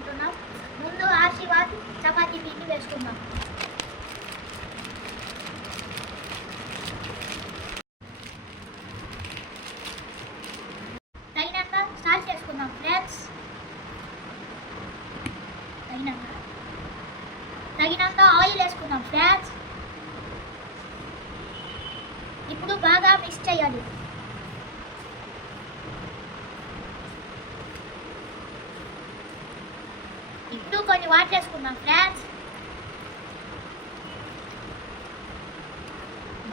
చేసుకుంటున్నాం. ముందు ఆశీర్వాద్ చపాతీ పిండి వేసుకుందాం. తగినంత సాల్ట్ వేసుకుందాం ఫ్రెండ్స్. తగినంత ఆయిల్ వేసుకుందాం ఫ్రెండ్స్. ఇప్పుడు బాగా మిక్స్ చేయాలి. ఇప్పుడు కొన్ని వాటర్ వేసుకుందాం ఫ్రెండ్స్.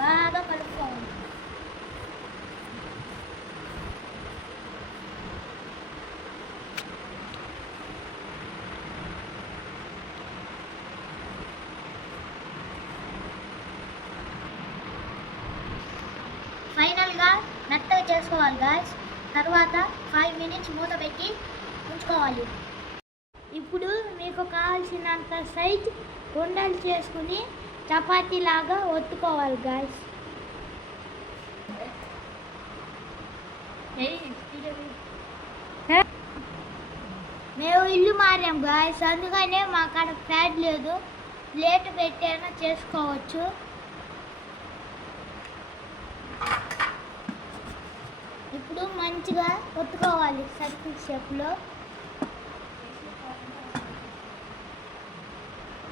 బాగా కలుపుకోవాలి. ఫైనల్గా మెత్తగా చేసుకోవాలి గాయ్స్. తర్వాత 5 minutes మూత పెట్టి ఉంచుకోవాలి. ఇప్పుడు మీకు కావాల్సినంత సైజ్ ఉండలు చేసుకుని చపాతీ లాగా ఒత్తుకోవాలి గాయ్స్. మేము ఇల్లు మారాం గాయ్స్, అందుకనే మా కాడ ఫ్యాట్ లేదు. ప్లేట్ పెట్టైనా చేసుకోవచ్చు. ఇప్పుడు మంచిగా ఒత్తుకోవాలి సర్కిల్ షేప్లో.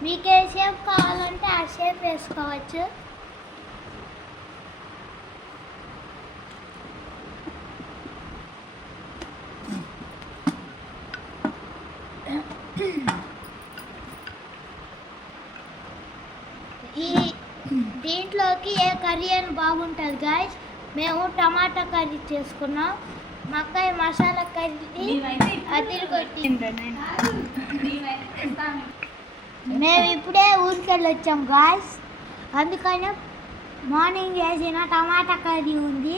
మీకు ఏ షేప్ కావాలంటే ఆ షేప్ వేసుకోవచ్చు. దీంట్లోకి ఏ కర్రీ అని బాగుంటుంది గాయ్స్. మేము టమాటా కర్రీ చేసుకున్నాం. మక్కాయ మసాలా కర్రీ అదిరి కొట్టింది. మేము ఇప్పుడే ఊరికెళ్ళి వచ్చాం గాయ్స్, అందుకనే మార్నింగ్ చేసిన టమాటా కర్రీ ఉంది.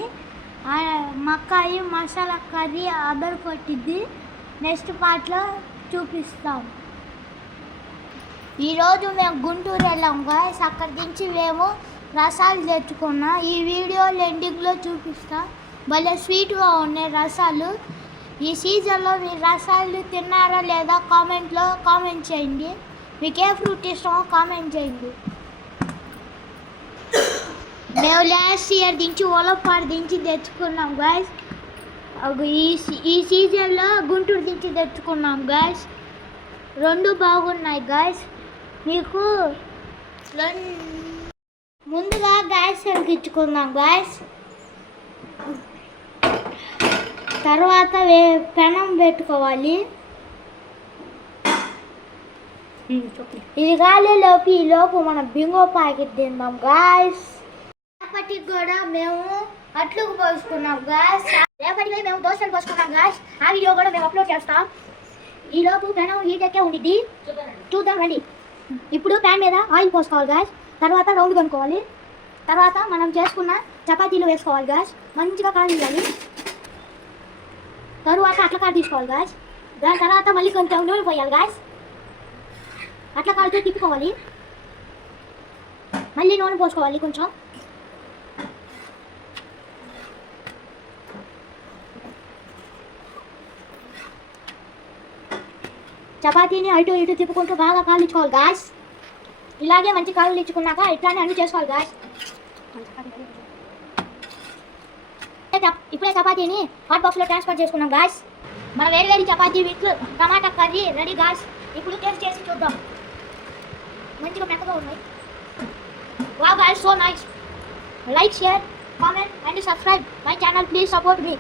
మక్కాయ మసాలా కర్రీ అదరు కొట్టిద్ది. నెక్స్ట్ పార్ట్లో చూపిస్తాం. ఈరోజు మేము గుంటూరు వెళ్ళాం గాయ్స్. అక్కడి నుంచి మేము రసాలు తెచ్చుకున్నాం. ఈ వీడియో ఎండింగ్లో చూపిస్తాం. భలే స్వీట్గా ఉన్నాయి రసాలు. ఈ సీజన్లో మీరు రసాలు తిన్నారా లేదా కామెంట్లో కామెంట్ చేయండి. మీకు ఏ ఫ్రూట్ ఇష్టమో కామెంట్ చేయండి. మేము లాస్ట్ ఇయర్ దించి ఒలపాడు దించి తెచ్చుకున్నాం గాయ్స్. ఈ సీజన్లో గుంటూరు దించి తెచ్చుకున్నాం గాయ్స్. రెండు బాగున్నాయి గాయ్స్. మీకు ముందుగా గ్యాస్ వెలిగించుకుందాం గాయ్స్. తర్వాత పెనం పెట్టుకోవాలి. ఇది గాలిలోపు ఈలోపు మనం బింగో ప్యాకెట్ తిందాం గాయ్స్. రేపటికి కూడా మేము అట్లకు పోసుకున్నాం గాయ్స్. రేపటికి మేము దోశలు పోసుకున్నాం గాయ్స్. ఆ వీడియో కూడా మేము అప్లోడ్ చేస్తాం. ఈలోపు పెనం హీట్ ఎక్కే ఉండిద్ది, చూద్దాం రండి. ఇప్పుడు ప్యాన్ మీద ఆయిల్ పోసుకోవాలి గాయ్స్. తర్వాత రౌండ్ కనుక్కోవాలి. తర్వాత మనం చేసుకున్న చపాతీలు వేసుకోవాలి గాయ్స్. మంచిగా కాలియాలి. తరువాత అట్ల కాడ తీసుకోవాలి గాయ్స్. దాని తర్వాత మళ్ళీ కొంచెం నూనె పోయాలి గాయ్స్. అట్ల కాడితో తిప్పుకోవాలి. మళ్ళీ నూనె పోసుకోవాలి కొంచెం. చపాతీని అటు ఇటు తిప్పుకుంటూ బాగా కాలించుకోవాలి గాయ్స్. ఇలాగే మంచి కాళ్ళు ఇచ్చుకున్నాక ఇట్లానే అన్ని చేసుకోవాలి గాయ్స్. ఇప్పుడే చపాతీని హాట్ బాక్స్లో ట్రాన్స్ఫర్ చేసుకున్నాం గాయ్స్. మన వేడి chapati with tomato curry ready guys. ఇప్పుడు టేస్ట్ చేసి చూద్దాం. మంచిగా మెత్తగా ఉన్నాయి. Wow guys, so nice. Like, share, comment and subscribe my channel. Please support me.